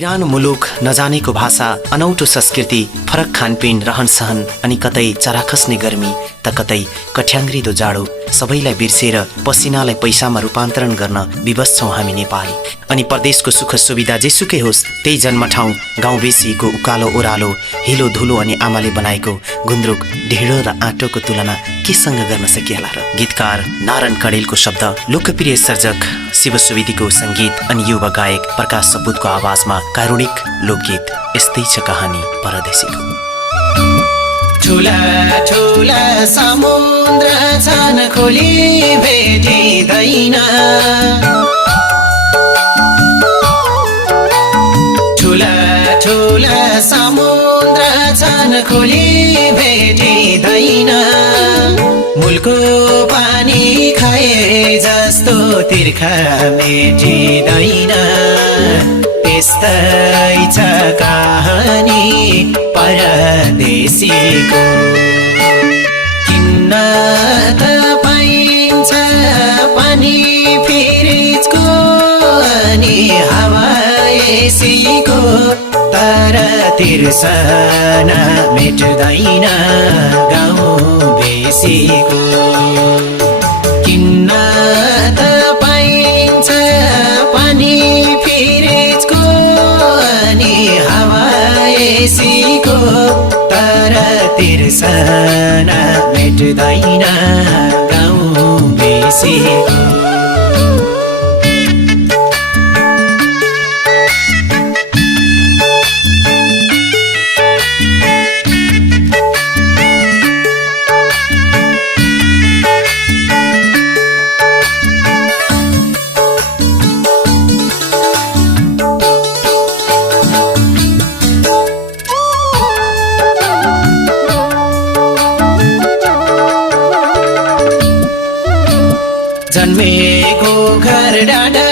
Iran मुलुक नजानेको भाषा, अनौठो संस्कृति, फरक खानपिन, रहनसहन अनि कतै चरा खस्ने गर्मी त कतै कठ्याङ्ग्रिदो जाडो सबैलाई बिर्सेर पसिनालाई पैसामा रूपान्तरण गर्न विवश छौँ हामी नेपाली। अनि परदेशको सुख सुविधा जेसुकै होस्, त्यही जन्म ठाउँ गाउँ बेसीको उकालो ओह्रालो, हिलो धुलो अनि आमाले बनाएको गुन्द्रुक, ढिँडो र आँटोको तुलना केसँग गर्न सकिएला र? गीतकार नारायण कडेलको शब्द, लोकप्रिय सर्जक शिव सुवेदीको सङ्गीत अनि युवा गायक प्रकाश सपुतको आवाजमा कारुणिक लोकगीत यसतइछ कहानी परदेशीको। ठुला ठुला समुद्र छन् खोली भेटिँदैन, ठुला ठुला समुद्र छन् खोली भेटिँदैन, मूलको पानी खाए जस्तो तिर्खा मेटिँदैन, यसतइछ कहानी परदेशीको। किन्न त पाइन्छ पानी फ्रिजको अनि हावा एसीको, तर तिर्सना मेट्दैन गाउँ बेसीको। किन्न त पाइन्छ पानी फ्रिजको अनि हावा एसीको, तर तिर्सना मेट्दैन गाउँ बेसीको। जन्मेको घर डाँडा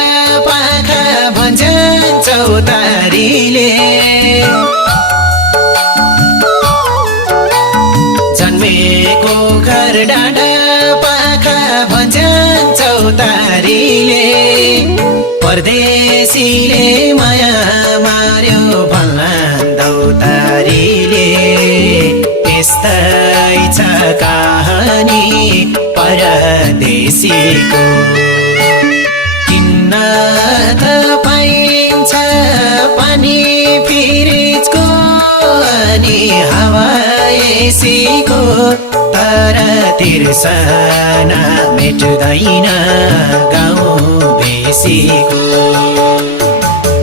पाखा भन्छ चौतारीले, जन्मेको घर डाँडा पाखा भन्छ चौतारीले, परदेशीले माया मार्यो भन्लान् दौतारीले, यसतइछ कहानी परदेशीको। किन्न त पाइन्छ पानी फ्रिजको अनि हावा एसीको, तर तिर्सना मेट्दैन गाउँ बेसीको।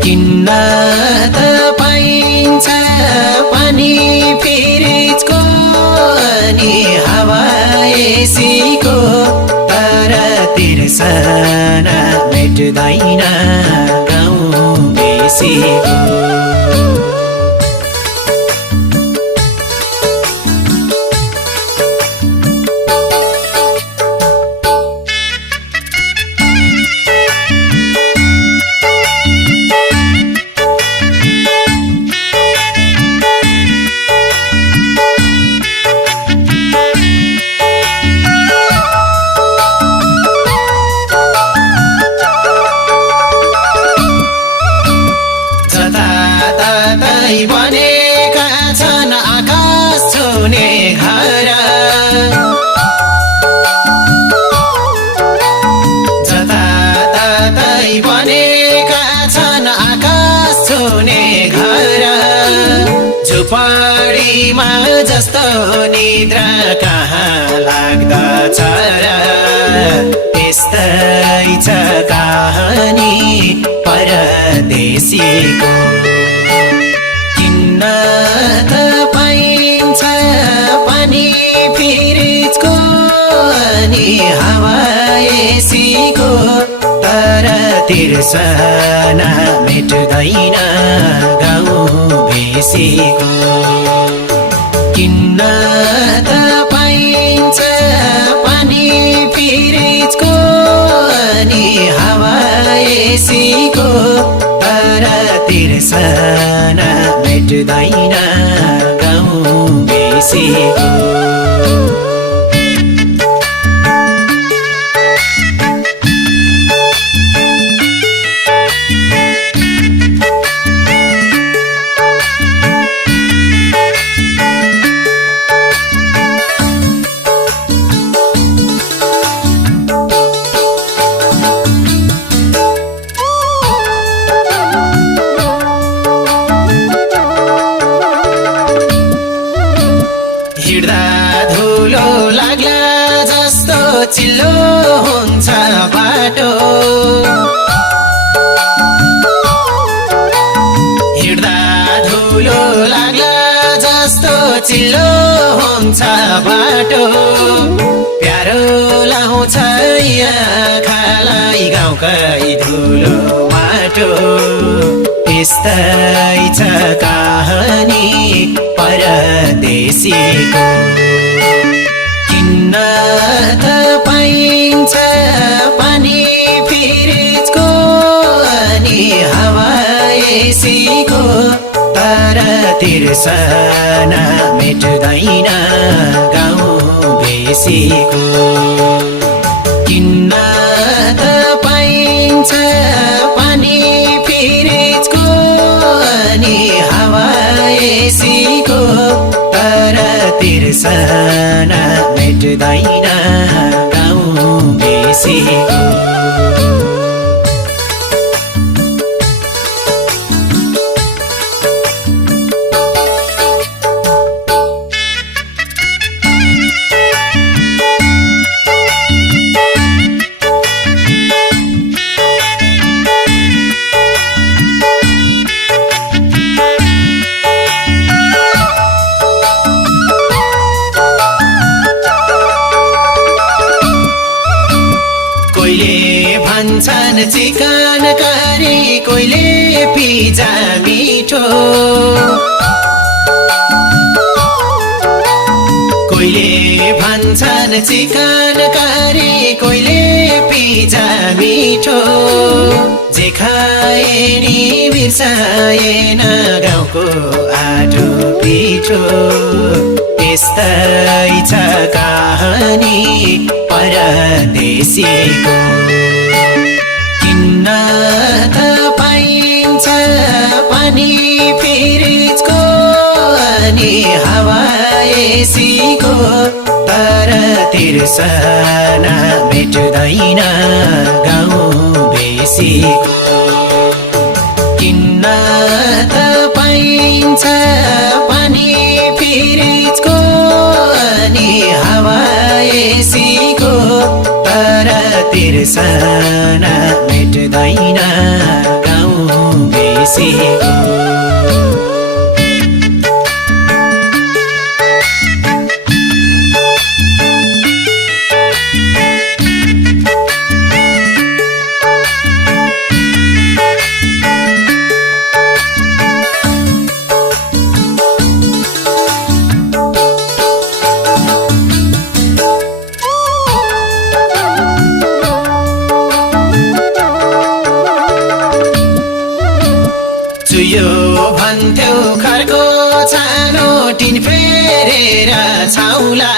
किन्न त पाइन्छ पानी फ्रिजको अनि हावा एसीको, तर तिर्सना मेट्दैन गाउँ बेसीको। बनेका छन् आकाश छुने घर, जताततै बनेका छन् आकाश छुने घर, झुपडीमा जस्तो निद्रा कहाँ लाग्दछ र, यसतइछ कहानी परदेशीको। किन्न त पाइन्छ पानी फ्रिजको अनि हावा एसीको, तर तिर्सना मेट्दैन गाउँ बेसीको। किन्न त पाइन्छ पानी फ्रिजको अनि हावा एसीको, तर तिर्सना मेट्दैन गाउँ बेसीको। ठुलो लाग्ला जस्तो चिल्लो हुन्छ बाटो प्यारो लाउँछ आँखालाई गाउँकै धुलो माटो यसतइछ कहानी परदेशीको किन्न त पाइन्छ पानी फ्रिजको अनि हावा एसीको तर तिर्सना मेट्दैन गाउँ बेसीको किन्न त पाइन्छ पानी फ्रिजको अनि हावा एसीको तर तिर्सना मेट्दैन गाउँ बेसीको कोइले भन्छन् चिकन करी कोइले पिज्जा मिठो कोइले भन्छन् चिकन करी कोइले पिज्जा मिठो जे खाए नि बिर्साएन गाउँको आठो पिठो यसतइछ कहानी परदेशीको किन्न त पाइन्छ पानी फ्रिजको अनि हावा एसीको तर तिर्सना मेट्दैन गाउँ बेसीको किन्न त पाइन्छ पानी फ्रिजको अनि हावा एसीको तर तिर्सना मेट्दैन गाउँ बेसीको चुयो भन्थ्यौ खरको छानो टिन फेरेर छाउला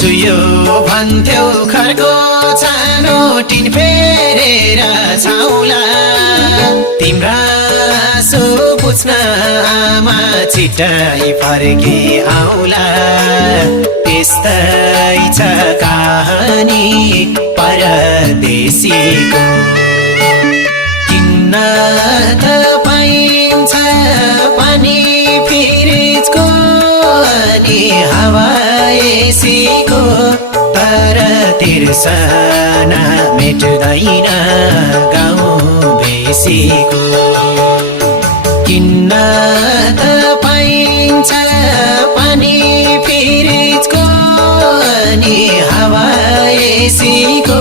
चुयो भन्थ्यौ खरको छानो टिन फेरेर छाउला तिम्रा सो पुछ्न आमा छिट्टै फर्की आउला यसतइछ कहानी परदेशीको किन्न त पाइन्छ पानी फ्रिजको अनि हावा एसीको तर तिर्सना मेट्दैन गाउँ बेसीको किन्न त पाइन्छ पानी फ्रिजको अनि हावा एसीको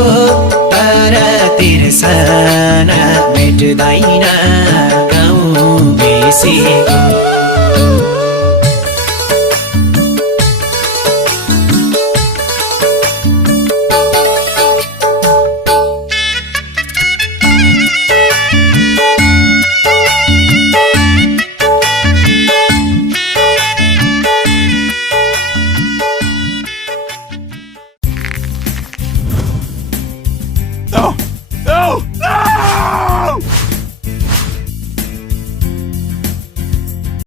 तर तिर्सना मेट्दैन गाउँ बेसीको